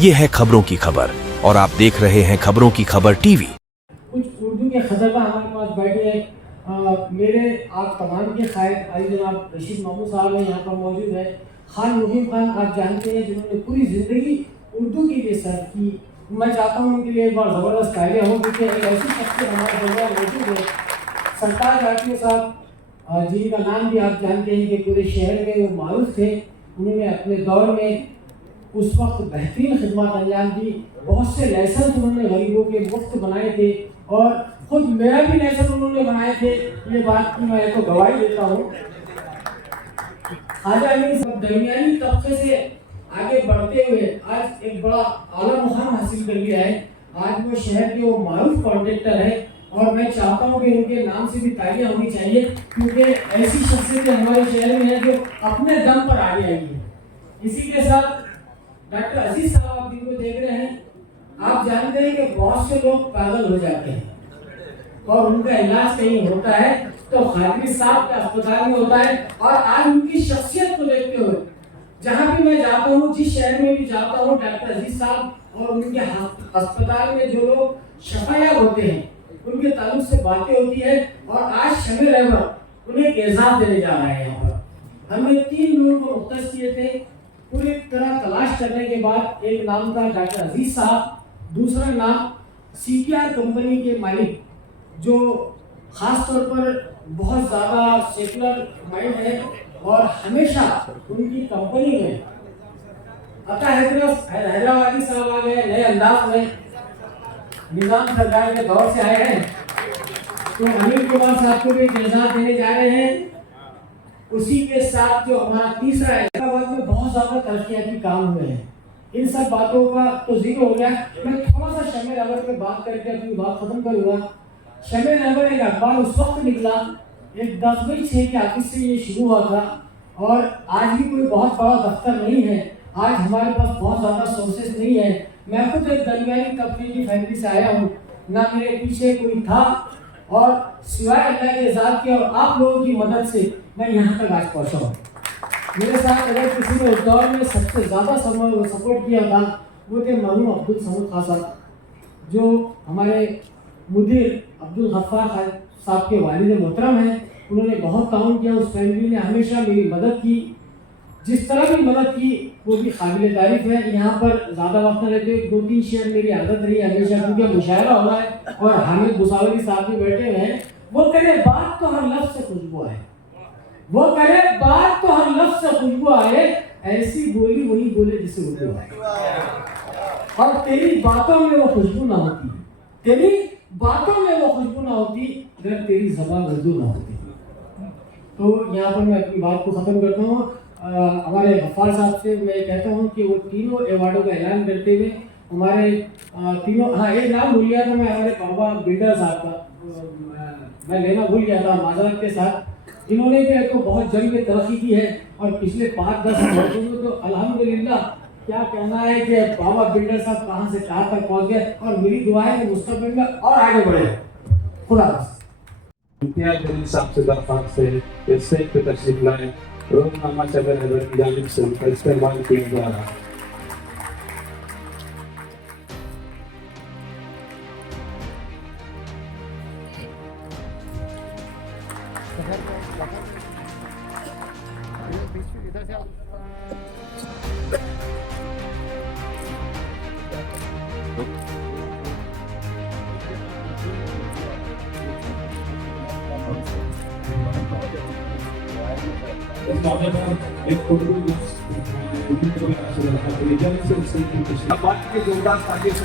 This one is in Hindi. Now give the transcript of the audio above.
ये है खबरों की खबर और आप देख रहे हैं खबरों की खबर टीवी। कुछ उर्दू के खतरनाक हमारे पास बैठे हैं। मेरे आप तमाम के कायद अली जनाब रशीद महमूद साहब हैं, यहाँ पर मौजूद है। खान मुहिम खान आप जानते हैं, जिन्होंने पूरी ज़िंदगी उर्दू के लिए सर्व की। मैं चाहता हूँ उनके लिए एक बार ज़बरदस्त तालियां हो, क्योंकि एक ऐसी शख्सियत हमारे दरबार मौजूद है। सरताज आकिब साहब, जिनका नाम भी आप जानते हैं कि पूरे शहर में वो मारूफ थे। उन्होंने अपने दौर में उस वक्त बेहतरीन खिदमत अंजाम दी। बहुत से लाइसेंस उन्होंने गरीबों के मुफ्त बनाए थे और खुद मेरा भी लाइसेंस उन्होंने बनाए थे। ये बात की मैं तो गवाही देता हूँ। ख्वाजा अमीर साहब दरमियानी तबके से आगे बढ़ते हुए आज एक बड़ा आला मुकाम हासिल कर लिया है। आज वो शहर के वो मारूफ कॉन्ट्रैक्टर है और मैं चाहता हूँ कि उनके नाम से भी तालियां होनी चाहिए, क्योंकि ऐसी शख्सियतें हमारे शहर में हैं जो अपने दम पर आगे आई है। इसी के साथ डॉक्टर अजीज साहब, आप जिनको देख रहे हैं, आप जानते हैं कि बहुत से लोग पागल हो जाते हैं और उनका इलाज कहीं होता है तो खादरी साहब के अस्पताल में होता है। और आज उनकी शख्सियत को देखते हुए जहाँ भी मैं जाता हूँ, जिस शहर में भी जाता हूँ, डॉक्टर अजीज साहब और उनके अस्पताल में जो लोग शफायाब होते हैं उनके ताल्लुक से बातें होती है। और आज शमे रहमत उन्हें एक एजाज देने जा रहा है। यहाँ पर हमने 3 लोगों को मुख्तस किए थे। पूरी तरह तलाश करने के बाद एक नाम था डॉक्टर अजीज साहब, दूसरा नाम सीपीआर कंपनी के मालिक, जो खास तौर पर बहुत ज़्यादा सेकुलर माइंड है और हमेशा उनकी कंपनी में अता हैदराबादी साहब आ गए नए अंदाज में, निजाम सरकार के दौर से आए हैं। तो अनिल कुमार साहब को भी एजाज देने जा रहे हैं। उसी के साथ जो हमारा तीसरा हैदराबाद में बहुत ज़्यादा तरक्याती काम हुए हैं। इन सब बातों का तो जिक्र हो गया। मैं थोड़ा सा शमे रहबर पे बात करके अपनी बात खत्म करूँगा। शमे रहबर एक अखबार उस वक्त निकला, एक 10 बजे 6 के ऑफिस से ये शुरू हुआ था और आज भी कोई बहुत बड़ा दफ्तर नहीं है। आज हमारे पास बहुत ज़्यादा सोर्सेज नहीं है। मैं खुद एक दरमियानी तबके की फैमिली से आया हूँ, ना मेरे पीछे कोई था और सिवाय अल्लाह के इजाज़त के और आप लोगों की मदद से मैं यहाँ तक आज पहुँचा हूँ। मेरे साथ अगर किसी ने उस दौर में सबसे ज़्यादा सपोर्ट किया था वो थे मरहूम अब्दुल समद खान साहब, जो हमारे मुदीर अब्दुल गफ्फार साहब के वालिद मोहतरम हैं। उन्होंने बहुत ताउन किया, उस फैमिली ने हमेशा मेरी मदद की। जिस तरह भी मदद की वो भी काबिल तारीफ है। यहाँ पर ज़्यादा वक्त न रहते, 2-3 शेयर मेरी आदत रही हमेशा, क्योंकि मुशायरा हो रहा है और हामिद बुसावरी साहब भी बैठे हुए हैं। वो करे बात तो हर लफ्ज़ से खुशबू आए, वो करे बात तो हर लफ्ज़ से खुशबू आए, ऐसी बोली वही बोले जिसे उर्दू आए। और तेरी बातों में वो खुशबू ना होती, तेरी बातों में वो खुशबू ना होती अगर तेरी ज़बान उर्दू ना होती। तो यहाँ पर मैं अपनी बात को ख़त्म करता हूँ। हमारे गफ्फार साहब से मैं कहता हूँ कि वो तीनों अवार्डों का ऐलान करते हुए हमारे तीनों, हाँ एक नाम भूल गया था मैं, हमारे बाबा बिल्डर साहब का मैं लेना भूल गया था माजरत के साथ। इन्होंने भी तो बहुत जल्द में तरक्की की है और पिछले 5-10 वर्षों में तो अल्हम्दुलिल्लाह क्या कहना है कि बाबा बिल्डर साहब कहाँ से कहाँ तक पहुँच गए। और मेरी दुआ है कि मुस्तकबिल में और आगे बढ़े। खुदा हाफ़िज़। इम्तियाज़ जलील साहब से दरख्वास्त है कि स्टेज पे तशरीफ लाएं। रोज़नामा शमे रहबर की जानिब से उनका इस्तेमाल किया जा रहा है। इस मौके पर एक फोटो बात के जोरदार तालियों से